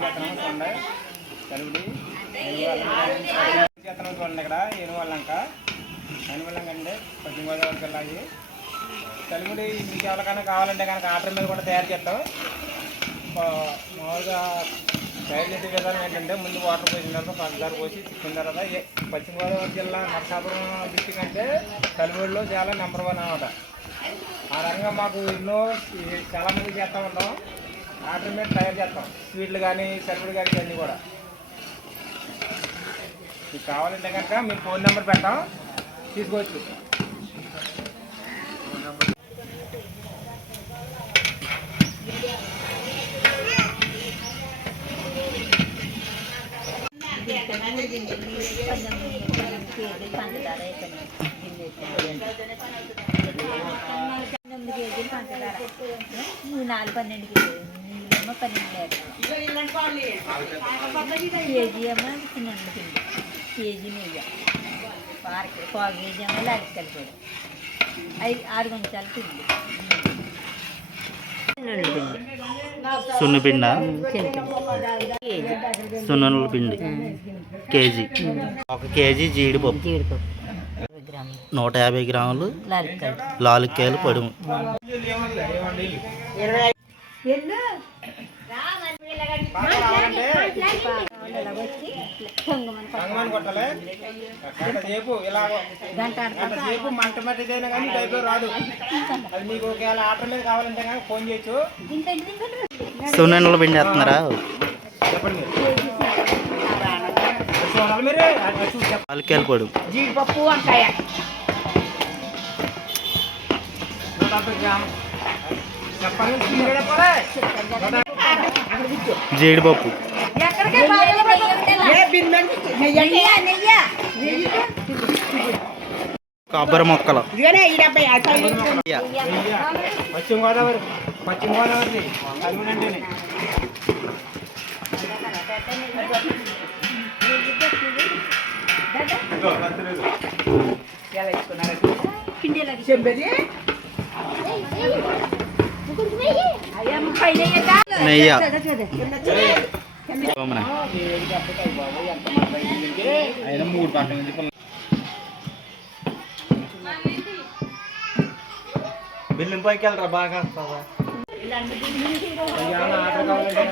చూడండి కలుగుడి చేస్తున్నాం చూడండి ఇక్కడ ఏనువల్లంక ఏనువల్లంక అండి పశ్చిమ గోదావరి జిల్లాకి కలుగుడి మీకు ఎవరికైనా కావాలంటే కనుక ఆర్డర్ మీద కూడా తయారు చేస్తాం. మామూలుగా తయారు చేసే విధానం ఏంటంటే ముందు వాటర్ పోసిన తర్వాత పంచదార పోసి తిప్పిన తర్వాత పశ్చిమ గోదావరి జిల్లా నరసాపురం డిస్టిక్ అంటే కలుగుడిలో చాలా నెంబర్ 1 అన్నమాట. ఆ రకంగా మాకు ఎన్నో చాలామంది చేస్తూ ఉంటాం. ఆర్డర్ మీద తయారు చేస్తాం స్వీట్లు కానీ సరుకులు కానీ ఇవన్నీ కూడా. మీకు కావాలంటే కనుక మీకు ఫోన్ నెంబర్ పెడతాం, తీసుకోవచ్చు. పంచదార 4-12 కిలోలు, నీళ్ళేమో 12 కేజీ ఏమో చిన్న పిండి, కేజీ నెయ్యి, పావు కేజీ ఏమో లాలికలు కూడా, 6 కొంచాలు పిండి, సున్నిపిండ సున్నుల పిండి కేజీ, 1 కేజీ జీడిపప్పు, 150 గ్రాములు లాలిక్కాయలు పొడుము. మంట మట్టిదైనా కానీ టైప్లో రాదు. అది మీకు ఒకవేళ ఆర్డర్ మీద కావాలంటే కానీ ఫోన్ చేయొచ్చు. సున్నుల పిండి వేస్తున్నారా? చెప్పండి మీరు. లాలిక్కాయలు పొడుము, జీడిపప్పు, వంకాయ, 150 గ్రాములు జీడిపప్పు, కొబ్బరి మొక్కలు, పశ్చిమ గోదావరి కలుగునంటేనే నెయ్యి, అయినా 3 పక్కన నుంచి బిల్లు పైకి వెళ్ళరా బాగా. ఆర్డర్ కావాలంటే